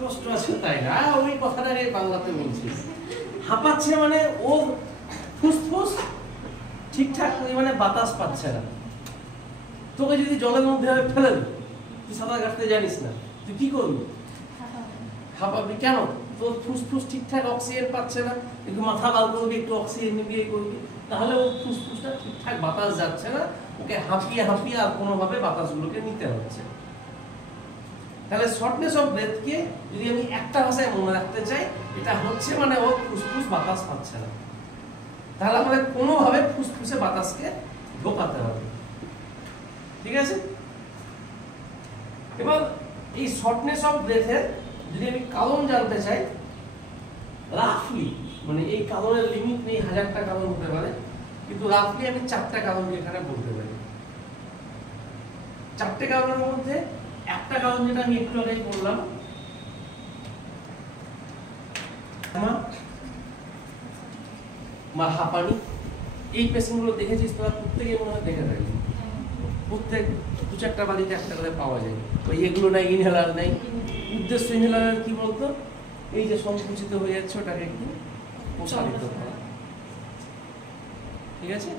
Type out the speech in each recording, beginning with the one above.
শ্বাসকষ্ট আছে তাই না, ওই কথাটাকে বাংলাতে বলছি। হাঁপাচ্ছে মানে ও ফুসফুস ঠিকঠাক পরিমাণে বাতাস পাচ্ছে না। তোকে যদি জলের মধ্যে ফেলে দেবে, তুই সাঁতার কাটতে জানিস না, তুই কি করবি? হাঁপাবি। কেন? তোর ফুসফুস ঠিকঠাক অক্সিজেন পাচ্ছে না, একটু মাথা বার করবি, একটু অক্সিজেন নিবিয়ে করবি, তাহলে ও ফুসফুসটা ঠিকঠাক বাতাস যাচ্ছে না, ওকে হাঁপিয়ে হাঁপিয়ে আর কোনোভাবে বাতাসগুলোকে নিতে হচ্ছে। তাহলে শর্টনেস অফ ব্রেথকে যদি আমি একটা ভাষায় মনে রাখতে চাই, এটা হচ্ছে মানে ওর ফুসফুস বাতাস পাচ্ছে না, তাহলে আমাদের কোনোভাবে ফুসফুসে বাতাসকে ঢোকাতে হবে। ঠিক আছে? এবার এই শর্টনেস অফ ব্রেথের যদি আমি কারণ জানতে চাই, রাফলি মানে এই কারণের লিমিট নেই, হাজারটা কারণ হতে পারে, কিন্তু রাফলি আমি 4টা কারণ এখানে বলতে পারি। 4টে কারণের মধ্যে একটা কারণ যেটা আমি একটু আগে বললাম, বা হাঁপানি। এই পেশেন্টগুলো দেখেছিস তোরা? প্রত্যেকে মনে হয় দেখে থাকবি, প্রত্যেক 2-4টা বাড়িতে একটা করে পাওয়া যায়। ওই এগুলো নাই, ইনহেলার নাই। উদ্দেশ্য ইনহেলারের কি বলতো? এই যে সংকুচিত হয়ে যাচ্ছে ওটাকে একটু প্রসারিত করা। ঠিক আছে?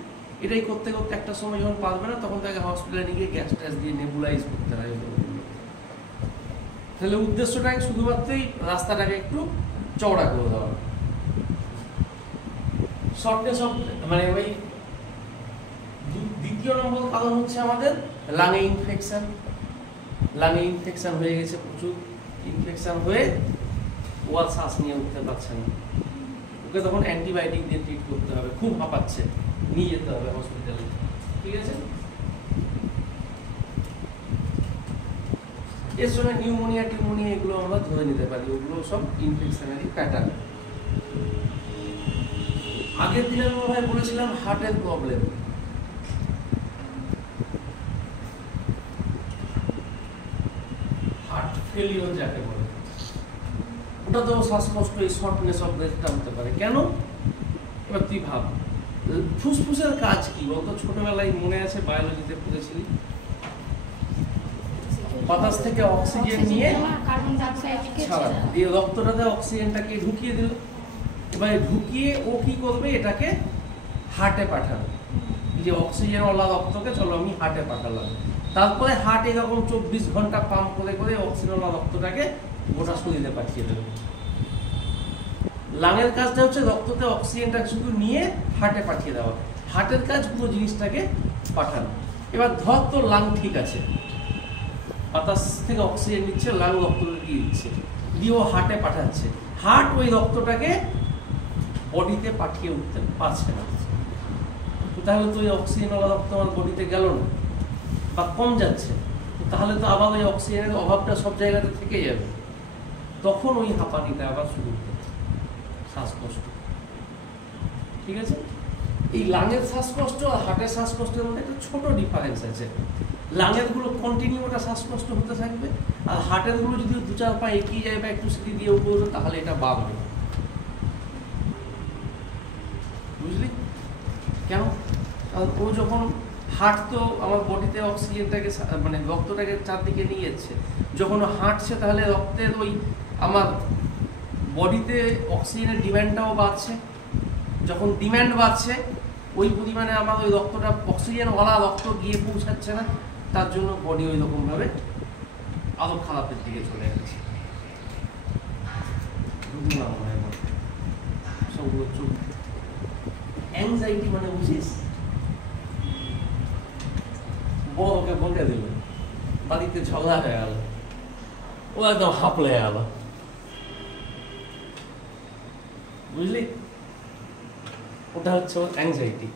এটাই করতে করতে একটা সময় যখন পারবে না, তখন তাকে হসপিটালে গিয়ে গ্যাস ট্যাস দিয়ে নেবুলাইজ করতে হয়। তাহলে উদ্দেশ্যটাকে শুধুমাত্রই রাস্তাটাকে একটু চওড়া করে দেওয়া। শর্টনেস অফ মানে ওই দ্বিতীয় নম্বর কারণ হচ্ছে আমাদের লাঙে ইনফেকশন। লাঙে ইনফেকশন হয়ে গেছে, প্রচুর ইনফেকশন হয়ে ও আর শ্বাস নিয়ে উঠতে পারছে না, ওকে তখন অ্যান্টিবায়োটিক দিয়ে ট্রিট করতে হবে। খুব হাঁপাচ্ছে, নিয়ে যেতে হবে হসপিটালে। ঠিক আছে? এর সঙ্গে নিউমোনিয়া এগুলো আমরা ধরে নিতে পারি, ওগুলো সব ইনফেকশনারি প্যাটার্ন। আগের দিনে আমি মনে হয় বলেছিলাম হার্টের প্রবলেম। হার্ট ফেলিওর যাকে বলে, ওটা তো শ্বাসকষ্ট, এই শর্টনেস অফ ব্রেথটা হতে পারে। কেন? এবার তুই ভাব, ফুসফুসের কাজ কি বলতো? ছোটবেলায় মনে আছে বায়োলজিতে পড়েছিলি, বাতাস থেকে অক্সিজেন নিয়ে ছাড়া দিয়ে রক্তটাতে অক্সিজেনটাকে ঢুকিয়ে দিল। এবারে ঢুকিয়ে ও কি করবে? এটাকে হার্টে পাঠাবে। এই যে অক্সিজেনওয়ালা রক্তকে চলো আমি হার্টে পাঠালাম, তারপরে হার্ট এরকম 24 ঘন্টা পাম্প করে করে অক্সিজেনওয়ালা রক্তটাকে গোটা শরীরে পাঠিয়ে দেবে। লাঙের কাজটা হচ্ছে রক্ততে অক্সিজেনটা শুধু নিয়ে হার্টে পাঠিয়ে দেওয়া। হার্টের কাজ পুরো জিনিসটাকে পাঠানো। এবার ধর তোর লাং ঠিক আছে, বাতাস থেকে অক্সিজেন নিচ্ছে, লাং রক্তটা দিয়ে দিচ্ছে, দিয়ে ও হার্টে পাঠাচ্ছে। হার্ট ওই রক্তটাকে বডিতে পাঠিয়ে উঠতে পারছে না, তাহলে তো ওই অক্সিজেনওয়ালা রক্ত আমার বডিতে গেল না বা কম যাচ্ছে, তাহলে তো আবার ওই অক্সিজেনের অভাবটা সব জায়গাতে থেকে যাবে। তখন ওই হাঁপানিটা আবার শুরু হবে, শ্বাসকষ্ট। ঠিক আছে? এই লাঙের শ্বাসকষ্ট আর হার্টের শ্বাসকষ্টের মধ্যে একটা ছোট ডিফারেন্স আছে। লাঙের গুলো কন্টিনিউ ওটা শ্বাসকষ্ট হতে থাকবে, আর হার্টের গুলো যদি 2-4 পা এগিয়ে যায় বা একটু সিঁড়ি দিয়ে উপরে, তাহলে এটা বাড়বে। বুঝলি কেন? কারণ ও যখন হার্ট তো আমার বডিতে অক্সিজেনটাকে মানে রক্তটাকে চারদিকে নিয়ে যাচ্ছে, যখন ও হাঁটছে তাহলে রক্তের ওই আমার বডিতে অক্সিজেনের ডিমান্ডটাও বাড়ছে। যখন ডিমান্ড বাড়ছে ওই পরিমাণে আমার ওই রক্তটা অক্সিজেনওয়ালা রক্ত গিয়ে পৌঁছাচ্ছে না, তার জন্য বডি ওই রকমভাবে আরো খারাপের দিকে চলে গেছে। সবগুলো চোখ অ্যাংজাইটি মানে বুঝিস, বড়কে বকে দিল, বাড়িতে ঝগড়া হয়ে গেল, ও একদম হাঁপলে গেল। বুঝলি? ওটা হচ্ছে ওর অ্যাংজাইটি।